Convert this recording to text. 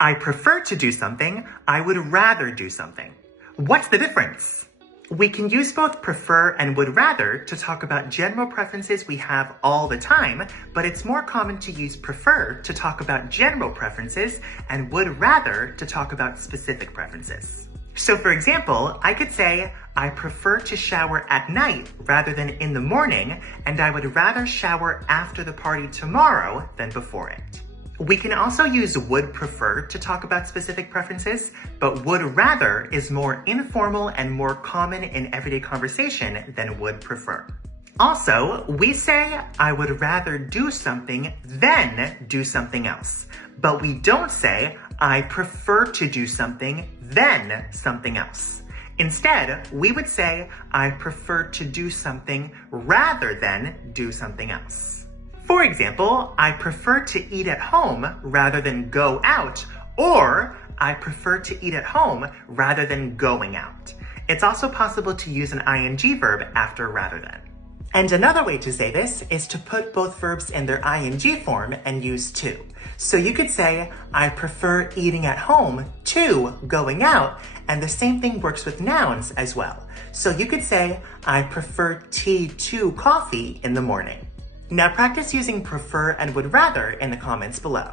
I prefer to do something. I would rather do something. What's the difference? We can use both prefer and would rather to talk about general preferences we have all the time, but it's more common to use prefer to talk about general preferences and would rather to talk about specific preferences. So for example, I could say, I prefer to shower at night rather than in the morning, and I would rather shower after the party tomorrow than before it. We can also use would prefer to talk about specific preferences, but would rather is more informal and more common in everyday conversation than would prefer. Also, we say, I would rather do something than do something else, but we don't say, I prefer to do something than something else. Instead, we would say, I prefer to do something rather than do something else. For example, I prefer to eat at home rather than go out, or I prefer to eat at home rather than going out. It's also possible to use an ing verb after rather than. And another way to say this is to put both verbs in their ing form and use to. So you could say, I prefer eating at home to going out, and the same thing works with nouns as well. So you could say, I prefer tea to coffee in the morning. Now practice using prefer and would rather in the comments below.